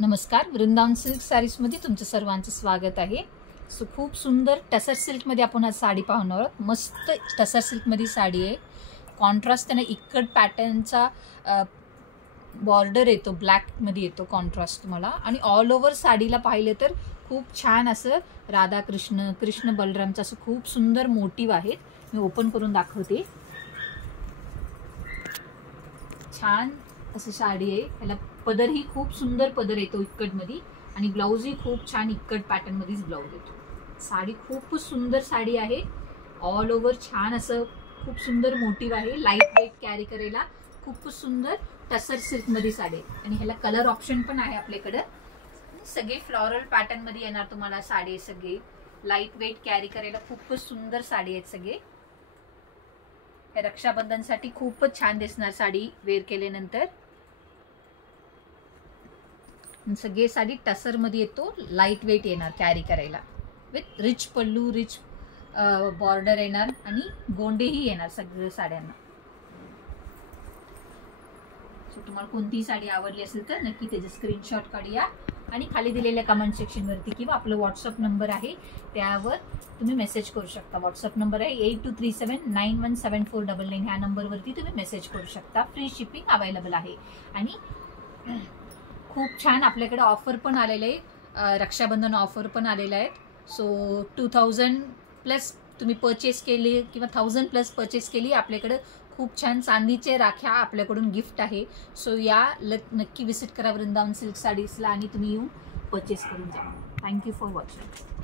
नमस्कार, वृंदावन सिल्क सारीजमध्ये तुमचं सर्वांचं स्वागत आहे। सो खूप सुंदर टसर सिल्कमध्ये आपण आज साडी पाहणार आहोत। मस्त टसर सिल्कमध्ये साडी आहे। कॉन्ट्रास्ट त्याने इक्कट पॅटर्नचा बॉर्डर येतो, ब्लॅकमध्ये येतो कॉन्ट्रास्ट तुम्हाला। आणि ऑल ओव्हर साडीला पाहिले तर खूप छान असं राधा कृष्ण, कृष्ण बलरामचं असं खूप सुंदर मोटिव्ह आहेत। मी ओपन करून दाखवते। छान अशी साडी आहे। याला पदर ही खूप सुंदर पदर येतो इक्कट मध्ये आणि ब्लाउज ही खूप छान इक्कट पॅटर्न मध्येच ब्लाउज येतो। साडी खूप सुंदर साडी आहे। ऑल ओव्हर छान असं खूप सुंदर मोटिव्ह आहे। लाईट वेट कॅरी करायला खूप सुंदर टसर सिल्क मध्ये साडी आहे। आणि ह्याला कलर ऑप्शन पण आहे आपल्याकडे। सगळे फ्लोरल पॅटर्न मध्ये येणार तुम्हाला साडी। सगळे लाईट वेट कॅरी करायला खूप सुंदर साडी आहेत सगळे। रक्षाबंधनसाठी खूपच छान दिसणार साडी वेअर केल्यानंतर। सगळे साडी टसर मध्ये येतो, लाईट वेट येणार कॅरी करायला। With rich pallu, rich border येणार आणि गोंडेही येणार सगळ्या साड्यांना। सो तुम्हाला कोणती साडी आवडली असेल तर नक्की त्याचे स्क्रीनशॉट काढूया आणि खाली दिलेल्या कमेंट सेक्शन वरती किंवा आपलं व्हॉट्सअप नंबर आहे त्यावर तुम्ही मेसेज करू शकता। व्हॉट्सअप नंबर आहे 8237917499। ह्या नंबरवरती तुम्ही मेसेज करू शकता। फ्री शिपिंग अवेलेबल आहे। आणि खूप छान आपल्याकडे ऑफर पण आलेले आहे, रक्षाबंधन ऑफर पण आलेला आहे। सो 2000 प्लस तुम्ही परचेस केली किंवा 1000 प्लस परचेस केली, आपल्याकडे खूप छान चांदीचे राख्या आपल्याकडून गिफ्ट आहे। सो या नक्की विजिट करा वृंदावन सिल्क साडीजला आणि तुम्ही येऊन परचेस करून जा। Thank you for watching.